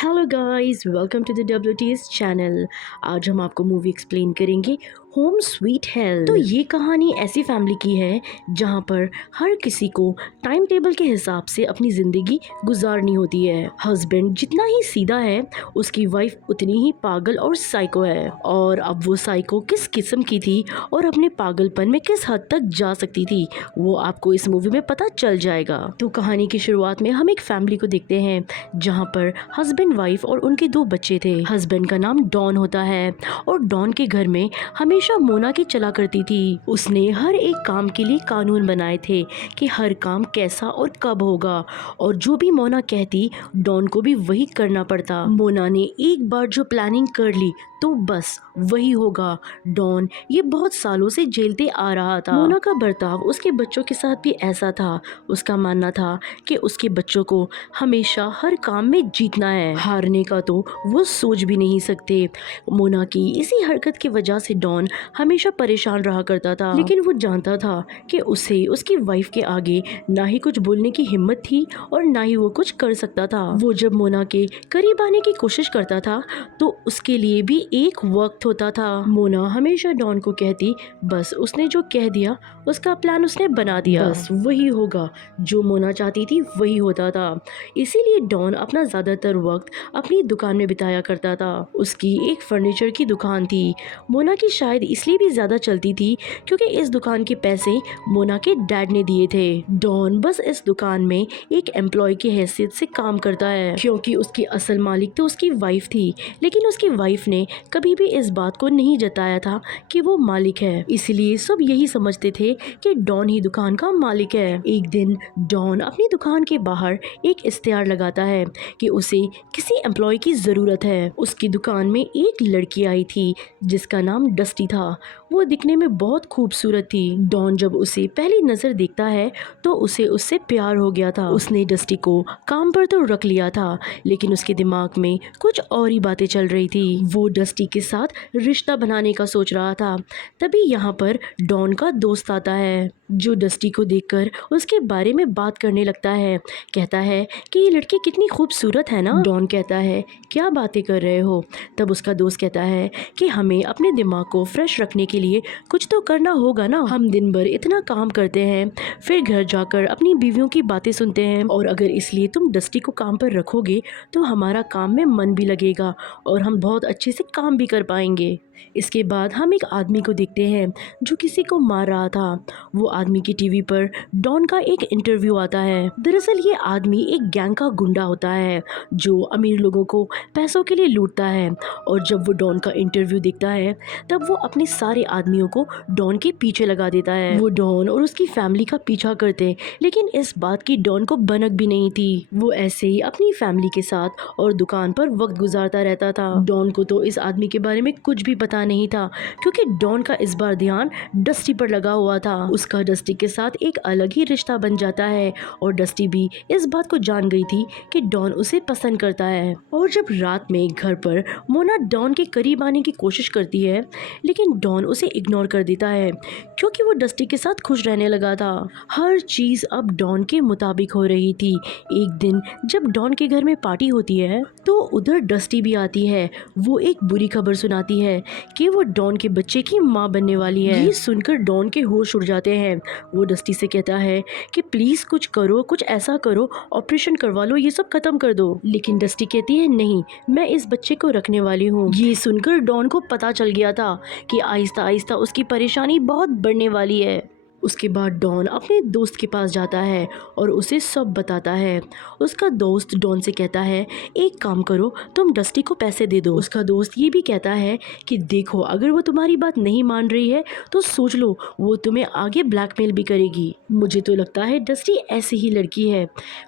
Hello guys, welcome to the WTS channel. आज हम आपको मूवी एक्सप्लेन करेंगे होम स्वीट हेल। तो ये कहानी ऐसी फैमिली की है जहाँ पर हर किसी को टाइम टेबल के हिसाब से अपनी ज़िंदगी गुजारनी होती है। हस्बैंड जितना ही सीधा है, उसकी वाइफ उतनी ही पागल और साइको है। और अब वो साइको किस किस्म की थी और अपने पागलपन में किस हद तक जा सकती थी, वो आपको इस मूवी में पता चल जाएगा। तो कहानी की शुरुआत में हम एक फैमिली को देखते हैं जहाँ पर हस्बैंड वाइफ और उनके 2 बच्चे थे। हस्बैंड का नाम डॉन होता है और डॉन के घर में हमेशा मोना की चला करती थी। उसने हर एक काम के लिए कानून बनाए थे कि हर काम कैसा और कब होगा, और जो भी मोना कहती डॉन को भी वही करना पड़ता। मोना ने एक बार जो प्लानिंग कर ली तो बस वही होगा। डॉन ये बहुत सालों से झेलते आ रहा था। मोना का बर्ताव उसके बच्चों के साथ भी ऐसा था। उसका मानना था कि उसके बच्चों को हमेशा हर काम में जीतना है, हारने का तो वो सोच भी नहीं सकते। मोना की इसी हरकत की वजह से डॉन हमेशा परेशान रहा करता था, लेकिन वो जानता था कि उसे उसकी वाइफ के आगे ना ही कुछ बोलने की हिम्मत थी और ना ही वो कुछ कर सकता था। वो जब मोना के करीब आने की कोशिश करता था तो उसके लिए भी एक वक्त होता था। मोना हमेशा डॉन को कहती, बस उसने जो कह दिया उसका प्लान उसने बना दिया, बस वही होगा, जो मोना चाहती थी वही होता था। इसीलिए डॉन अपना ज्यादातर वक्त अपनी दुकान में बिताया करता था। उसकी एक फर्नीचर की दुकान थी। मोना की शायद इसलिए भी ज्यादा चलती थी क्योंकि इस दुकान के पैसे मोना के डैड ने दिए थे। डॉन बस इस दुकान में एक एम्प्लॉय की हैसियत से काम करता है क्योंकि उसकी असल मालिक तो उसकी वाइफ थी, लेकिन उसकी वाइफ ने कभी भी इस बात को नहीं जताया था कि वो मालिक है। इसलिए सब यही समझते थे कि डॉन ही दुकान का मालिक है। एक दिन डॉन अपनी दुकान के बाहर एक इश्तेहार लगाता है कि उसे किसी एम्प्लॉय की जरूरत है। उसकी दुकान में एक लड़की आई थी जिसका नाम डस्टी था। वो दिखने में बहुत खूबसूरत थी। डॉन जब उसे पहली नजर देखता है तो उसे उससे प्यार हो गया था। उसने डस्टी को काम पर तो रख लिया था, लेकिन उसके दिमाग में कुछ और ही बातें चल रही थी। वो डस्टी के साथ रिश्ता बनाने का सोच रहा था। तभी यहाँ पर डॉन का दोस्त आता है जो डस्टी को देखकर उसके बारे में बात करने लगता है। कहता है कि ये लड़की कितनी खूबसूरत है ना। डॉन कहता है, क्या बातें कर रहे हो। तब उसका दोस्त कहता है कि हमें अपने दिमाग को फ्रेश रखने के लिए कुछ तो करना होगा ना। हम दिन भर इतना काम करते हैं, फिर घर जाकर अपनी बीवियों की बातें सुनते हैं, और अगर इसलिए तुम डस्टी को काम पर रखोगे तो हमारा काम में मन भी लगेगा और हम बहुत अच्छे से काम भी कर पाएंगे। इसके बाद हम एक आदमी को देखते हैं जो किसी को मार रहा था। वो आदमी की टीवी पर डॉन का एक इंटरव्यू आता है। दरअसल ये आदमी एक गैंग का गुंडा होता है जो अमीर लोगों को पैसों के लिए लूटता है। और जब वो डॉन का इंटरव्यू देखता है तब वो अपने सारे आदमियों को डॉन के पीछे लगा देता है। वो डॉन और उसकी फैमिली का पीछा करते, लेकिन इस बात की डॉन को भनक भी नहीं थी। वो ऐसे ही अपनी फैमिली के साथ और दुकान पर वक्त गुजारता रहता था। डॉन को तो इस आदमी के बारे में कुछ भी पता नहीं था क्योंकि डॉन का इस बार ध्यान डस्टी पर लगा हुआ था। उसका डस्टी के साथ एक अलग ही रिश्ता बन जाता है और डस्टी भी इस बात को जान गई थी कि डॉन उसे पसंद करता है। और जब रात में घर पर मोना डॉन के करीब आने की कोशिश करती है, लेकिन डॉन उसे इग्नोर कर देता है क्योंकि वो डस्टी के साथ खुश रहने लगा था। हर चीज अब डॉन के मुताबिक हो रही थी। एक दिन जब डॉन के घर में पार्टी होती है तो उधर डस्टी भी आती है। वो एक बुरी खबर सुनाती है कि वो डॉन के बच्चे की माँ बनने वाली है। ये सुनकर डॉन के होश उड़ जाते हैं। वो डस्टी से कहता है कि प्लीज कुछ करो, कुछ ऐसा करो, ऑपरेशन करवा लो, ये सब खत्म कर दो। लेकिन डस्टी कहती है, नहीं, मैं इस बच्चे को रखने वाली हूँ। ये सुनकर डॉन को पता चल गया था कि आहिस्ता आहिस्ता उसकी परेशानी बहुत बढ़ने वाली है। उसके बाद डॉन अपने दोस्त के पास जाता है और उसे सब बताता है। उसका दोस्त डॉन से कहता है, एक काम करो, तुम डस्टी को पैसे दे दो। उसका दोस्त ये भी कहता है कि देखो, अगर वो तुम्हारी बात नहीं मान रही है तो सोच लो, वो तुम्हें आगे ब्लैकमेल भी करेगी। मुझे तो लगता है डस्टी ऐसी ही लड़की है।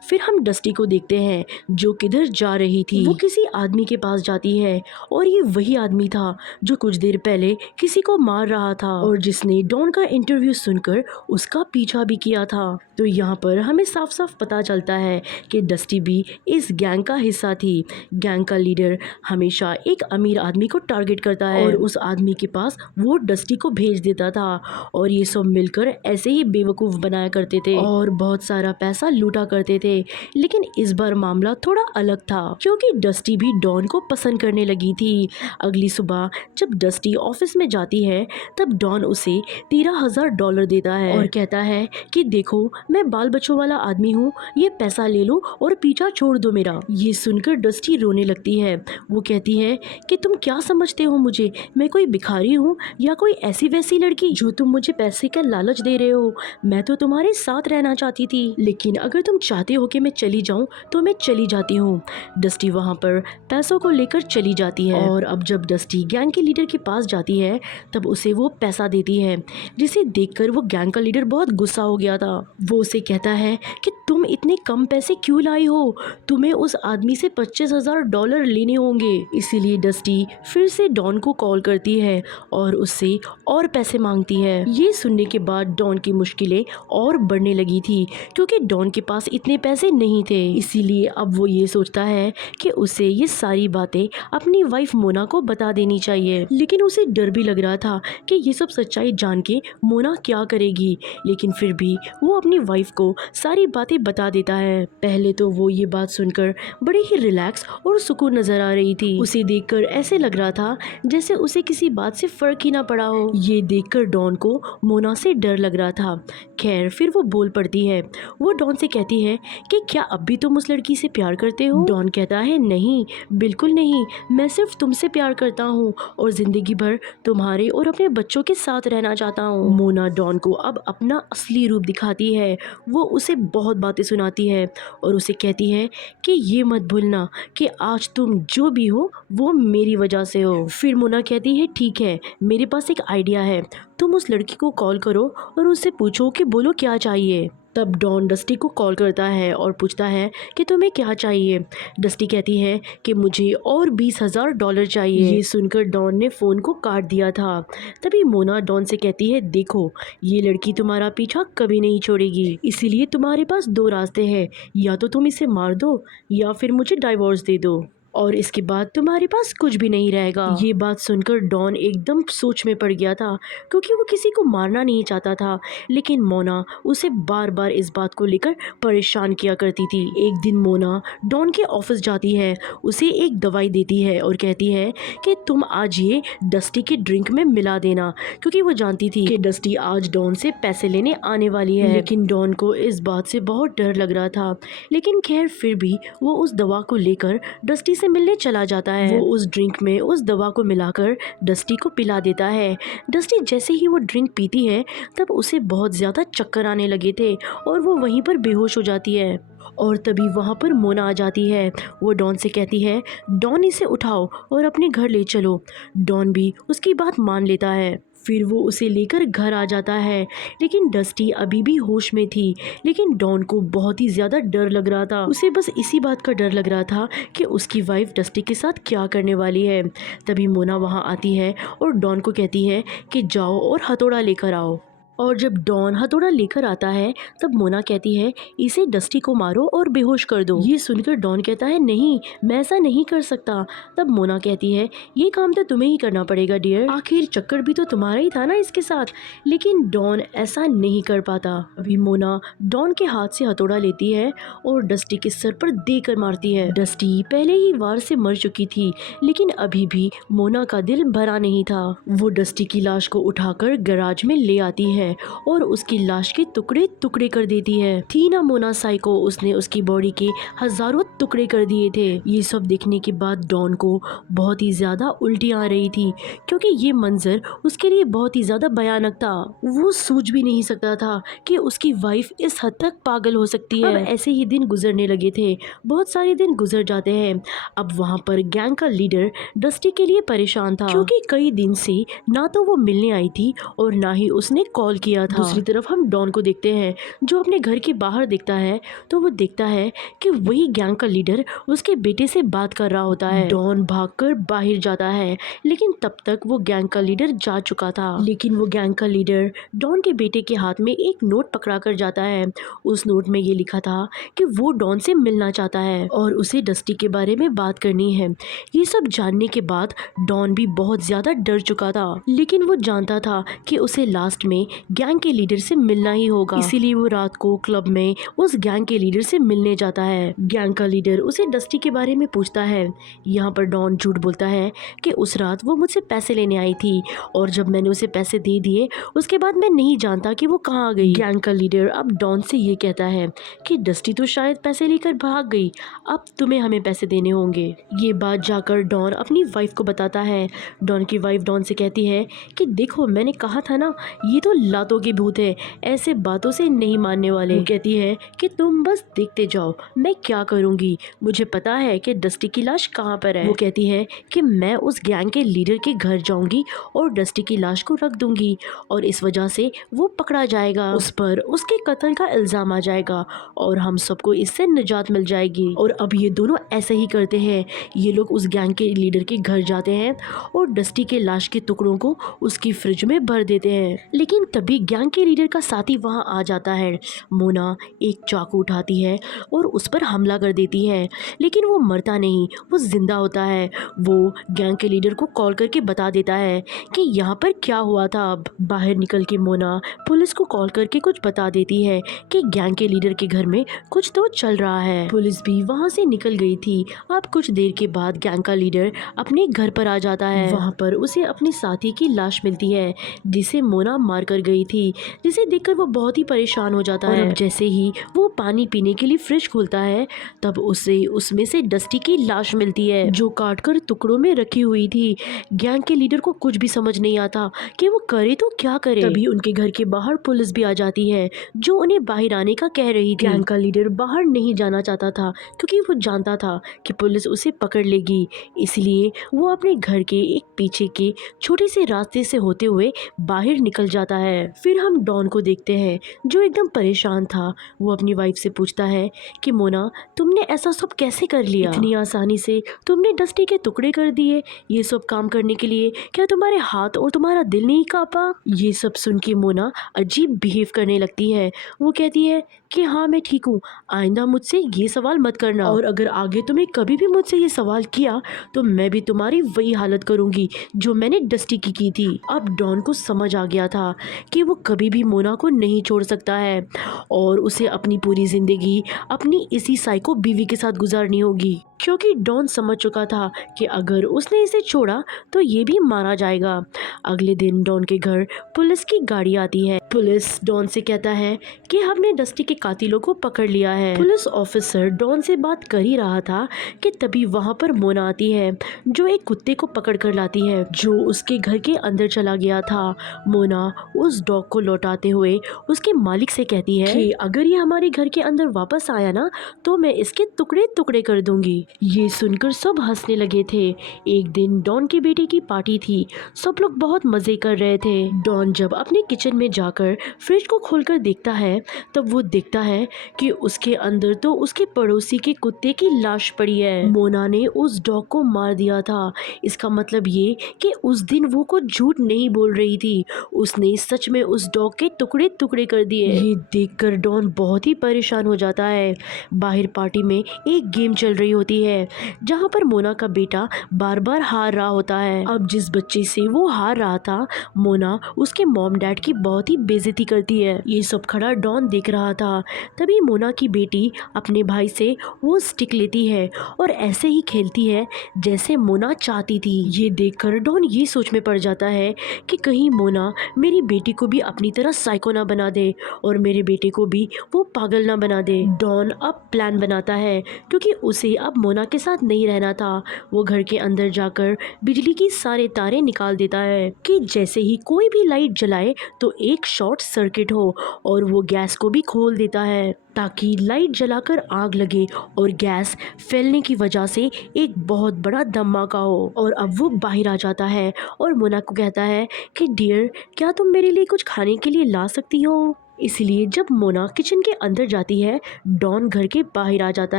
फिर हम डस्टी को देखते हैं जो किधर जा रही थी। वो किसी आदमी के पास जाती है और ये वही आदमी था जो कुछ देर पहले किसी को मार रहा था और जिसने डॉन का इंटरव्यू सुनकर आकर उसका पीछा भी किया था। तो यहाँ पर हमें साफ साफ पता चलता है कि डस्टी भी इस गैंग का हिस्सा थी। गैंग का लीडर हमेशा एक अमीर आदमी को टारगेट करता है और उस आदमी के पास वो डस्टी को भेज देता था और ये सब मिलकर ऐसे ही बेवकूफ़ बनाया करते थे और बहुत सारा पैसा लूटा करते थे। लेकिन इस बार मामला थोड़ा अलग था क्योंकि डस्टी भी डॉन को पसंद करने लगी थी। अगली सुबह जब डस्टी ऑफिस में जाती है तब डॉन उसे $13,000 देता है और कहता है कि देखो मैं बाल बच्चों वाला आदमी हूँ, ये पैसा ले लो और पीछा छोड़ दो मेरा। ये सुनकर डस्टी रोने लगती है। वो कहती है कि तुम क्या समझते हो मुझे, मैं कोई भिखारी हूँ या कोई ऐसी वैसी लड़की जो तुम मुझे पैसे का लालच दे रहे हो। मैं तो तुम्हारे साथ रहना चाहती थी, लेकिन अगर तुम चाहते हो कि मैं चली जाऊँ तो मैं चली जाती हूँ। डस्टी वहाँ पर पैसों को लेकर चली जाती है और अब जब डस्टी गैंग के लीडर के पास जाती है तब उसे वो पैसा देती है, जिसे देखकर वो गैंग का लीडर बहुत गुस्सा हो गया था। वो उसे कहता है कि तुम इतने कम पैसे क्यों लाई हो, तुम्हें उस आदमी से $25,000 लेने होंगे। इसीलिए डस्टी फिर से डॉन को कॉल करती है और उससे और पैसे मांगती है। ये सुनने के बाद डॉन की मुश्किलें और बढ़ने लगी थी क्योंकि डॉन के पास इतने पैसे नहीं थे। इसीलिए अब वो ये सोचता है कि उसे ये सारी बातें अपनी वाइफ मोना को बता देनी चाहिए, लेकिन उसे डर भी लग रहा था कि ये सब सच्चाई जान के मोना क्या करेगी। लेकिन फिर भी वो अपनी वाइफ को सारी बातें बता देता है। पहले तो वो ये बात सुनकर बड़े ही रिलैक्स और सुकून नजर आ रही थी। उसे देखकर ऐसे लग रहा था जैसे उसे किसी बात से फर्क ही ना पड़ा हो। ये देखकर डॉन को मोना से डर लग रहा था। खैर फिर वो बोल पड़ती है। वो डॉन से कहती है कि क्या अब भी तुम उस लड़की से प्यार करते हो? डॉन कहता है नहीं, बिल्कुल नहीं, मैं सिर्फ तुमसे प्यार करता हूँ और जिंदगी भर तुम्हारे और अपने बच्चों के साथ रहना चाहता हूँ। मोना डॉन को अब अपना असली रूप दिखाती है। वो उसे बहुत बातें सुनाती है और उसे कहती है कि ये मत भूलना कि आज तुम जो भी हो वो मेरी वजह से हो। फिर मोना कहती है ठीक है, मेरे पास एक आइडिया है, तुम उस लड़की को कॉल करो और उससे पूछो कि बोलो क्या चाहिए। तब डॉन डस्टी को कॉल करता है और पूछता है कि तुम्हें क्या चाहिए। डस्टी कहती है कि मुझे और $20,000 चाहिए। ये सुनकर डॉन ने फ़ोन को काट दिया था। तभी मोना डॉन से कहती है देखो ये लड़की तुम्हारा पीछा कभी नहीं छोड़ेगी, इसीलिए तुम्हारे पास दो रास्ते हैं, या तो तुम इसे मार दो या फिर मुझे डाइवोर्स दे दो और इसके बाद तुम्हारे पास कुछ भी नहीं रहेगा। ये बात सुनकर डॉन एकदम सोच में पड़ गया था क्योंकि वो किसी को मारना नहीं चाहता था, लेकिन मोना उसे बार बार इस बात को लेकर परेशान किया करती थी। एक दिन मोना डॉन के ऑफिस जाती है, उसे एक दवाई देती है और कहती है कि तुम आज ये डस्टी के ड्रिंक में मिला देना, क्योंकि वो जानती थी कि डस्टी आज डॉन से पैसे लेने आने वाली है। लेकिन डॉन को इस बात से बहुत डर लग रहा था, लेकिन खैर फिर भी वो उस दवा को लेकर डस्टी से मिलने चला जाता है। वो उस ड्रिंक में उस दवा को मिलाकर डस्टी को पिला देता है। डस्टी जैसे ही वो ड्रिंक पीती है तब उसे बहुत ज़्यादा चक्कर आने लगे थे और वो वहीं पर बेहोश हो जाती है। और तभी वहाँ पर मोना आ जाती है। वो डॉन से कहती है डॉन इसे उठाओ और अपने घर ले चलो। डॉन भी उसकी बात मान लेता है। फिर वो उसे लेकर घर आ जाता है, लेकिन डस्टी अभी भी होश में थी। लेकिन डॉन को बहुत ही ज़्यादा डर लग रहा था। उसे बस इसी बात का डर लग रहा था कि उसकी वाइफ डस्टी के साथ क्या करने वाली है। तभी मोना वहाँ आती है और डॉन को कहती है कि जाओ और हथौड़ा लेकर आओ। और जब डॉन हथौड़ा लेकर आता है तब मोना कहती है इसे डस्टी को मारो और बेहोश कर दो। ये सुनकर डॉन कहता है नहीं, मैं ऐसा नहीं कर सकता। तब मोना कहती है ये काम तो तुम्हें ही करना पड़ेगा डियर, आखिर चक्कर भी तो तुम्हारा ही था ना इसके साथ। लेकिन डॉन ऐसा नहीं कर पाता। अभी मोना डॉन के हाथ से हथौड़ा लेती है और डस्टी के सर पर देकर मारती है। डस्टी पहले ही वार से मर चुकी थी, लेकिन अभी भी मोना का दिल भरा नहीं था। वो डस्टी की लाश को उठाकर गैराज में ले आती है और उसकी लाश के टुकड़े टुकड़े कर देती है। थी ना मोना साइको, उसने उसकी बॉडी के हजारों टुकड़े कर दिए थे। ये सब देखने के बाद डॉन को बहुत ही ज्यादा उल्टी आ रही थी क्योंकि ये मंजर उसके लिए बहुत ही ज्यादा भयानक था। वो सोच भी नहीं सकता था कि उसकी वाइफ इस हद तक पागल हो सकती है। अब ऐसे ही दिन गुजरने लगे थे, बहुत सारे दिन गुजर जाते हैं। अब वहाँ पर गैंग का लीडर डस्टी के लिए परेशान था क्योंकि कई दिन से ना तो वो मिलने आई थी और ना ही उसने कॉल कॉल किया था। दूसरी तरफ हम डॉन को देखते हैं जो अपने घर के बाहर दिखता है, तो वो देखता है कि वही गैंग का लीडर उसके बेटे से बात कर रहा होता है। डॉन भागकर बाहर जाता है, लेकिन तब तक वो गैंग का लीडर जा चुका था। लेकिन वो गैंग का लीडर डॉन के बेटे के हाथ में एक नोट पकड़ा कर जाता है। उस नोट में ये लिखा था कि वो डॉन से मिलना चाहता है और उसे डस्टी के बारे में बात करनी है। ये सब जानने के बाद डॉन भी बहुत ज्यादा डर चुका था, लेकिन वो जानता था कि उसे लास्ट में गैंग के लीडर से मिलना ही होगा। इसीलिए वो रात को क्लब में उस गैंग के लीडर से मिलने जाता है। गैंग का लीडर उसे डस्टी के बारे में पूछता है। यहाँ पर डॉन झूठ बोलता है कि उस रात वो मुझसे पैसे लेने आई थी और जब मैंने उसे पैसे दे दिए उसके बाद मैं नहीं जानता कि वो कहाँ गई। गैंग का लीडर अब डॉन से ये कहता है कि डस्टी तो शायद पैसे लेकर भाग गई, अब तुम्हें हमें पैसे देने होंगे। ये बात जाकर डॉन अपनी वाइफ को बताता है। डॉन की वाइफ डॉन से कहती है कि देखो मैंने कहा था ना, ये तो लातों के भूत है, ऐसे बातों से नहीं मानने वाले। वो कहती है कि तुम बस देखते जाओ, मैं क्या करूँगी, मुझे पता है कि डस्टी की लाश कहाँ पर है। वो कहती है कि मैं उस गैंग के लीडर के घर जाऊंगी और डस्टी की लाश को रख दूंगी और इस वजह से वो पकड़ा जाएगा, उस पर उसके कत्ल का इल्जाम आ जाएगा और हम सबको इससे निजात मिल जाएगी। और अब ये दोनों ऐसे ही करते हैं। ये लोग उस गैंग के लीडर के घर जाते हैं और डस्टी के लाश के टुकड़ों को उसकी फ्रिज में भर देते हैं। लेकिन तभी गैंग के लीडर का साथी वहां आ जाता है। मोना एक चाकू उठाती है और उस पर हमला कर देती है, लेकिन वो मरता नहीं, वो जिंदा होता है। वो गैंग के लीडर को कॉल करके बता देता है कि यहाँ पर क्या हुआ था। अब बाहर निकल के मोना पुलिस को कॉल करके कुछ बता देती है कि गैंग के लीडर के घर में कुछ तो चल रहा है। पुलिस भी वहाँ से निकल गई थी। अब कुछ देर के बाद गैंग का लीडर अपने घर पर आ जाता है। वहाँ पर उसे अपने साथी की लाश मिलती है जिसे मोना मार कर गई थी, जिसे देखकर वो बहुत ही परेशान हो जाता है। अब जैसे ही वो पानी पीने के लिए फ्रिज खोलता है तब उसे उसमें से डस्टी की लाश मिलती है जो काटकर टुकड़ों में रखी हुई थी। गैंग के लीडर को कुछ भी समझ नहीं आता कि वो करे तो क्या करे। तभी उनके घर के बाहर पुलिस भी आ जाती है जो उन्हें बाहर आने का कह रही थी। गैंग का लीडर बाहर नहीं जाना चाहता था क्योंकि वो जानता था कि पुलिस उसे पकड़ लेगी, इसलिए वो अपने घर के एक पीछे के छोटे से रास्ते से होते हुए बाहर निकल जाता है। फिर हम डॉन को देखते हैं जो एकदम परेशान था। वो अपनी वाइफ से पूछता है कि मोना तुमने ऐसा सब कैसे कर लिया, इतनी आसानी से तुमने डस्टी के टुकड़े कर दिए, ये सब काम करने के लिए क्या तुम्हारे हाथ और तुम्हारा दिल नहीं कांपा। ये सब सुन के मोना अजीब बिहेव करने लगती है। वो कहती है कि हाँ मैं ठीक हूँ, आइंदा मुझसे ये सवाल मत करना और अगर आगे तुम्हें कभी भी मुझसे ये सवाल किया तो मैं भी तुम्हारी वही हालत करूँगी जो मैंने डस्टी की थी। अब डॉन को समझ आ गया था कि वो कभी भी मोना को नहीं छोड़ सकता है और उसे अपनी पूरी जिंदगी अपनी इसी साइको बीवी के साथ गुजारनी होगी, क्योंकि डॉन समझ चुका था कि अगर उसने इसे छोड़ा तो ये भी मारा जाएगा। अगले दिन डॉन के घर पुलिस की गाड़ी आती है। पुलिस डॉन से कहता है कि हमने डस्टी के कातिलों को पकड़ लिया है। पुलिस ऑफिसर डॉन से बात कर ही रहा था कि तभी वहाँ पर मोना आती है जो एक कुत्ते को पकड़ कर लाती है जो उसके घर के अंदर चला गया था। मोना उस डॉग को लौटाते हुए उसके मालिक से कहती है कि अगर ये हमारे घर के अंदर वापस आया ना तो मैं इसके टुकड़े टुकड़े कर दूंगी। ये सुनकर सब हंसने लगे थे। एक दिन डॉन के बेटे की पार्टी थी, सब लोग बहुत मजे कर रहे थे। डॉन जब अपने किचन में जाकर फ्रिज को खोलकर देखता है तब वो देखता है कि उसके अंदर तो उसके पड़ोसी के कुत्ते की लाश पड़ी है। मोना ने उस डॉग को मार दिया था। इसका मतलब ये कि उस दिन वो कुछ झूठ नहीं बोल रही थी, उसने सच में उस डॉग के टुकड़े टुकड़े कर दिए। ये देखकर डॉन बहुत ही परेशान हो जाता है। बाहर पार्टी में एक गेम चल रही होती है जहाँ पर मोना का बेटा बार बार हार रहा होता है। अब जिस बच्चे से वो हार रहा था मोना उसके मॉम डैड की बहुत ही बेइज्जती करती है। ये सब खड़ा डॉन देख रहा था। तभी मोना की बेटी अपने भाई से वो स्टिक लेती है और ऐसे ही खेलती है जैसे मोना चाहती थी। ये देखकर डॉन ये सोच में पड़ जाता है कि कहीं मोना मेरी बेटी को भी अपनी तरह साइको ना बना दे और मेरे बेटे को भी वो पागल ना बना दे। डॉन अब प्लान बनाता है क्योंकि उसे अब मोना के साथ नहीं रहना था। वो घर के अंदर जाकर बिजली की सारे तारे निकाल देता है कि जैसे ही कोई भी लाइट जलाए तो एक शॉर्ट सर्किट हो और वो गैस को भी खोल देता देता है ताकि लाइट जलाकर आग लगे और गैस फैलने की वजह से एक बहुत बड़ा धमाका हो। और अब वो बाहर आ जाता है और मोना को कहता है कि डियर, क्या तुम मेरे लिए कुछ खाने के लिए ला सकती हो। इसलिए जब मोना किचन के अंदर जाती है, डॉन घर के बाहर आ जाता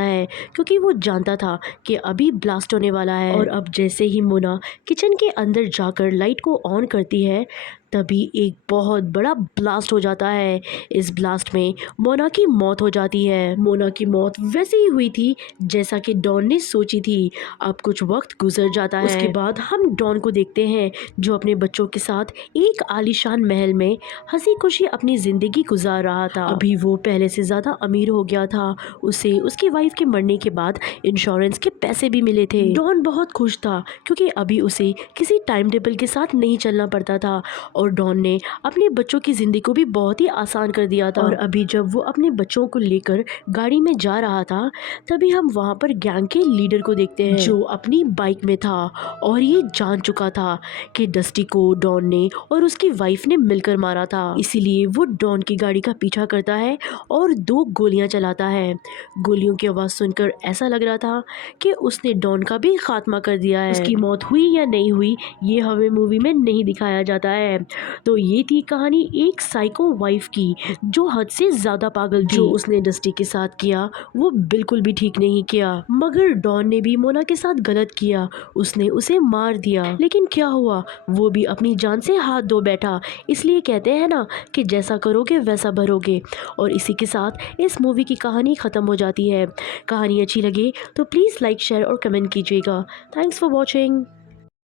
है क्योंकि वो जानता था कि अभी ब्लास्ट होने वाला है। और अब जैसे ही मोना किचन के अंदर जाकर लाइट को ऑन करती है, तभी एक बहुत बड़ा ब्लास्ट हो जाता है। इस ब्लास्ट में मोना की मौत हो जाती है। मोना की मौत वैसे ही हुई थी जैसा कि डॉन ने सोची थी। अब कुछ वक्त गुजर जाता है। उसके बाद हम डॉन को देखते हैं जो अपने बच्चों के साथ एक आलीशान महल में हंसी खुशी अपनी जिंदगी गुजार रहा था। अभी वो पहले से ज्यादा अमीर हो गया था। उसे उसकी वाइफ के मरने के बाद इंश्योरेंस के पैसे भी मिले थे। डॉन बहुत खुश था क्योंकि अभी उसे किसी टाइम टेबल के साथ नहीं चलना पड़ता था और डॉन ने अपने बच्चों की जिंदगी को भी बहुत ही आसान कर दिया था। और अभी जब वो अपने बच्चों को लेकर गाड़ी में जा रहा था, तभी हम वहाँ पर गैंग के लीडर को देखते हैं जो अपनी बाइक में था और ये जान चुका था कि डस्टी को डॉन ने और उसकी वाइफ ने मिलकर मारा था। इसीलिए वो डॉन की गाड़ी का पीछा करता है और 2 गोलियां चलाता है। गोलियों की आवाज़ सुनकर ऐसा लग रहा था कि उसने डॉन का भी खात्मा कर दिया है। उसकी मौत हुई या नहीं हुई ये हमें मूवी में नहीं दिखाया जाता है। तो ये थी कहानी एक साइको वाइफ की जो हद से ज्यादा पागल थी। जो उसने डस्टी के साथ किया वो बिल्कुल भी ठीक नहीं किया, मगर डॉन ने भी मोना के साथ गलत किया, उसने उसे मार दिया। लेकिन क्या हुआ, वो भी अपनी जान से हाथ धो बैठा। इसलिए कहते हैं ना कि जैसा करोगे वैसा भरोगे। और इसी के साथ इस मूवी की कहानी खत्म हो जाती है। कहानी अच्छी लगे तो प्लीज़ लाइक, शेयर और कमेंट कीजिएगा। Thanks for watching.